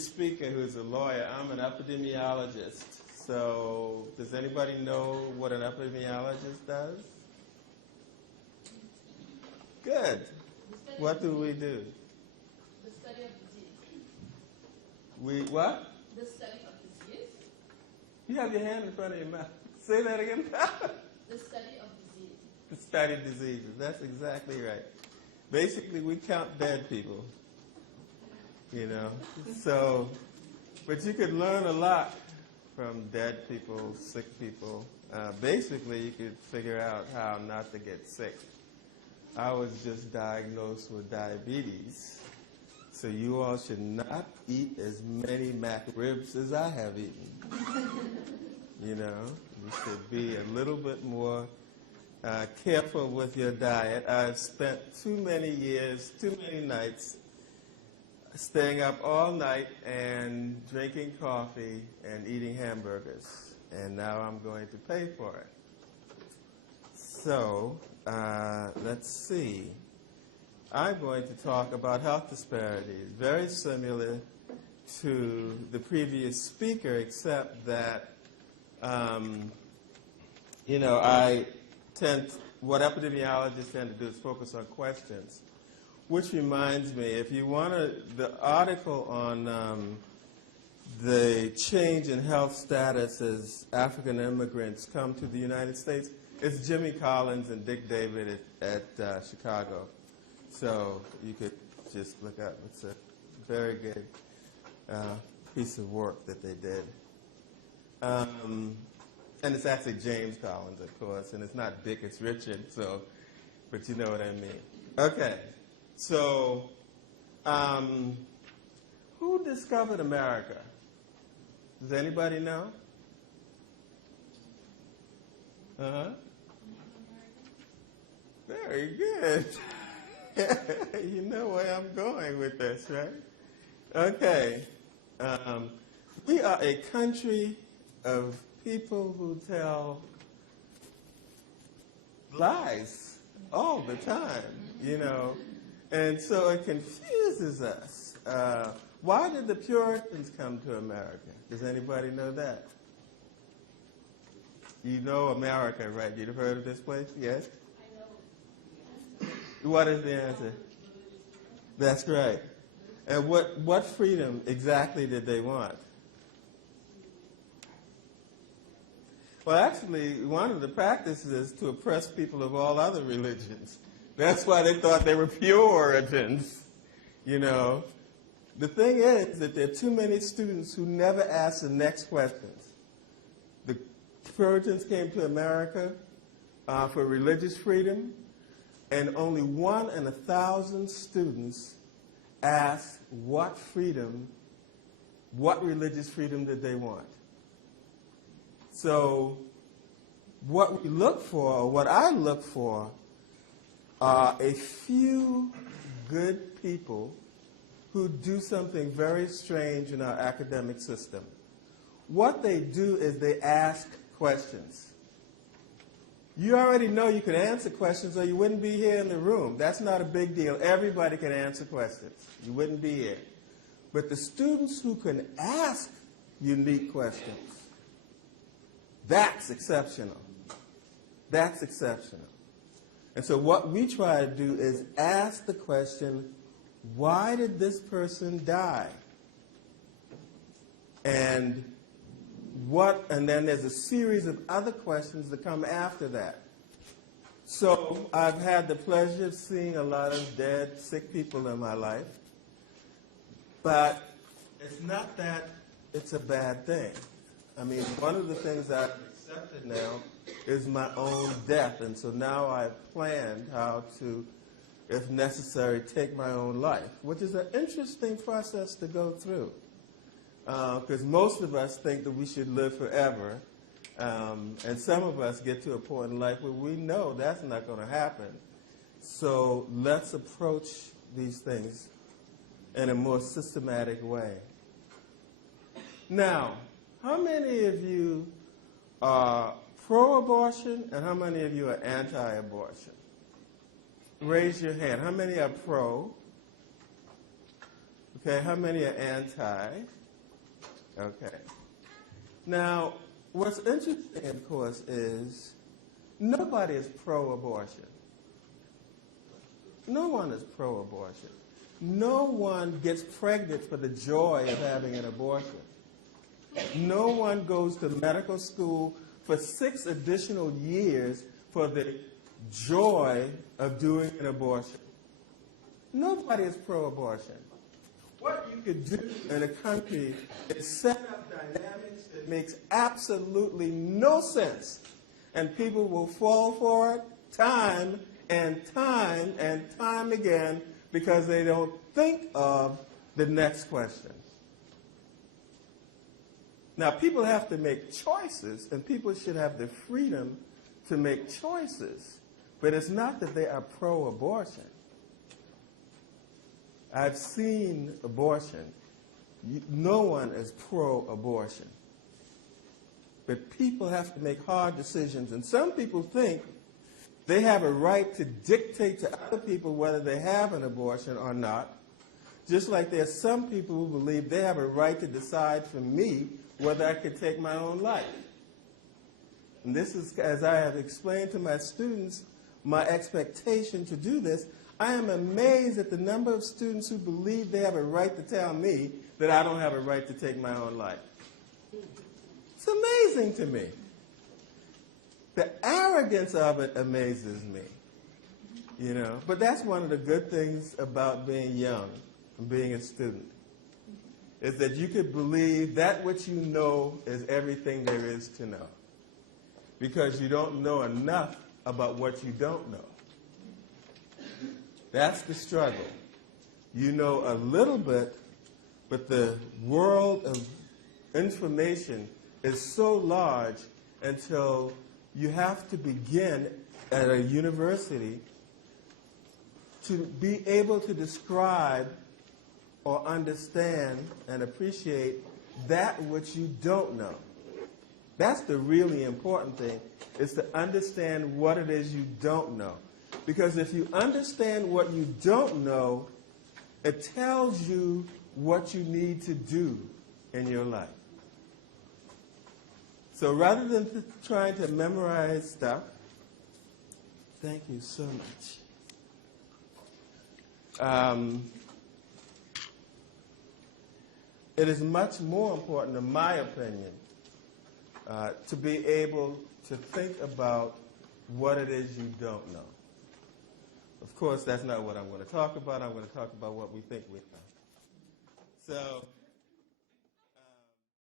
previous speaker who's a lawyer, I'm an epidemiologist. So does anybody know what an epidemiologist does? Good. What do we do? The study of disease. We what? The study of disease. You have your hand in front of your mouth. Say that again. The study of disease. The study of diseases. That's exactly right. Basically, we count dead people. You know. So, but you could learn a lot from dead people, sick people. Basically, you could figure out how not to get sick. I was just diagnosed with diabetes, so you all should not eat as many mac ribs as I have eaten. You know, you should be a little bit more careful with your diet. I've spent too many years, too many nights, staying up all night and drinking coffee and eating hamburgers, and now I'm going to pay for it. So, let's see. I'm going to talk about health disparities, very similar to the previous speaker, except that, what epidemiologists tend to do is focus on questions. Which reminds me, if you want the article on the change in health status as African immigrants come to the United States, it's Jimmy Collins and Dick David at Chicago. So you could just look up. It's a very good piece of work that they did. And it's actually James Collins, of course, and it's not Dick, it's Richard, so, but you know what I mean. Okay, so who discovered America? Does anybody know? Uh-huh. Very good. You know where I'm going with this, right? Okay. We are a country of people who tell lies all the time, you know, and so it confuses us. Why did the Puritans come to America? Does anybody know that? You know America, right? You've heard of this place? Yes? I know. What is the answer? That's right. And what freedom exactly did they want? Well, actually, one of the practices is to oppress people of all other religions. That's why they thought they were Puritans, you know. The thing is that there are too many students who never ask the next questions. The Puritans came to America for religious freedom, and only 1 in 1,000 students asked what religious freedom did they want. So what we look for, or what I look for, are a few good people who do something very strange in our academic system. What they do is they ask questions. You already know you can answer questions or you wouldn't be here in the room. That's not a big deal. Everybody can answer questions. You wouldn't be here. But the students who can ask unique questions, that's exceptional. That's exceptional. And so what we try to do is ask the question, why did this person die? And then there's a series of other questions that come after that. So I've had the pleasure of seeing a lot of dead, sick people in my life. But it's not that it's a bad thing. I mean, one of the things I've accepted now is my own death. And so now I've planned how to, if necessary, take my own life, which is an interesting process to go through. Because most of us think that we should live forever. And some of us get to a point in life where we know that's not going to happen. So let's approach these things in a more systematic way. Now, how many of you are pro-abortion and how many of you are anti-abortion? Raise your hand. How many are pro? Okay, how many are anti? Okay. Now, what's interesting, of course, is nobody is pro-abortion. No one is pro-abortion. No one gets pregnant for the joy of having an abortion. No one goes to medical school for 6 additional years for the joy of doing an abortion. Nobody is pro-abortion. What you could do in a country is set up dynamics that makes absolutely no sense, and people will fall for it time and time and time again because they don't think of the next question. Now, people have to make choices, and people should have the freedom to make choices, but it's not that they are pro-abortion. I've seen abortion. No one is pro-abortion. But people have to make hard decisions, and some people think they have a right to dictate to other people whether they have an abortion or not, just like there are some people who believe they have a right to decide for me whether I could take my own life. And this is, as I have explained to my students, my expectation to do this. I am amazed at the number of students who believe they have a right to tell me that I don't have a right to take my own life. It's amazing to me. The arrogance of it amazes me, you know. But that's one of the good things about being young and being a student, is that you could believe that which you know is everything there is to know, because you don't know enough about what you don't know. That's the struggle. You know a little bit, but the world of information is so large until you have to begin at a university to be able to describe or understand and appreciate that which you don't know. That's the really important thing, is to understand what it is you don't know. Because if you understand what you don't know, it tells you what you need to do in your life. So rather than trying to memorize stuff, thank you so much. It is much more important, in my opinion, to be able to think about what it is you don't know. Of course, that's not what I'm going to talk about. I'm going to talk about what we think we know. So